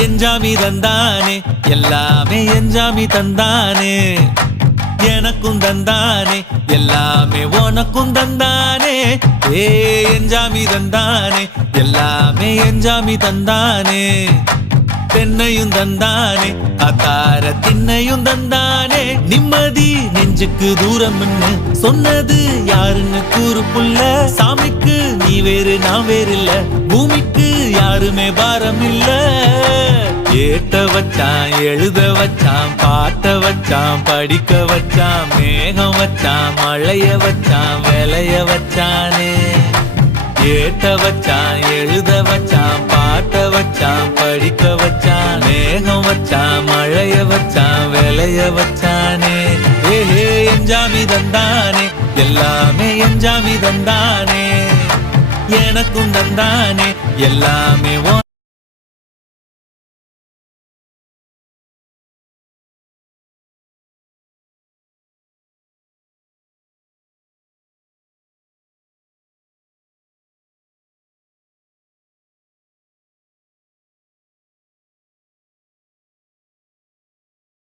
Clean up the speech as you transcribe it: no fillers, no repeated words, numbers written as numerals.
எஞ்சாமி தந்தானே எல்லாமே எஞ்சாமி தந்தானே எனக்கும் தந்தானே எல்லாமே உனக்கும் தந்தானே ஏ எஞ்சாமி தந்தானே எல்லாமே எஞ்சாமி தந்தானே தென்னையும் தந்தானே அத்தார திண்ணையும் தந்தானே நிம்மதி நெஞ்சுக்கு தூரம்னு சொன்னது யாருன்னு கூறு புள்ள சாமிக்கு நீ வேறு நான் வேறு இல்ல பூமிக்கு யாருமே பாரம் இல்ல ஏட்ட வச்சான் எழுத வச்சான் பாட்ட வச்சான் படிக்க வச்சான் மேகம் வச்சான் மழைய வச்சான் விளைய வச்சானே ஏட்ட வச்சான் எழுத வச்சான் பாட்ட வச்சான் படிக்க வச்சான் மேகம் வச்சான் மழைய வச்சான் விளைய வச்சானே ஏஹே எஞ்சாமி தந்தானே எல்லாமே எஞ்சாமி தந்தானே எனக்கும் தந்தானே எல்லாமே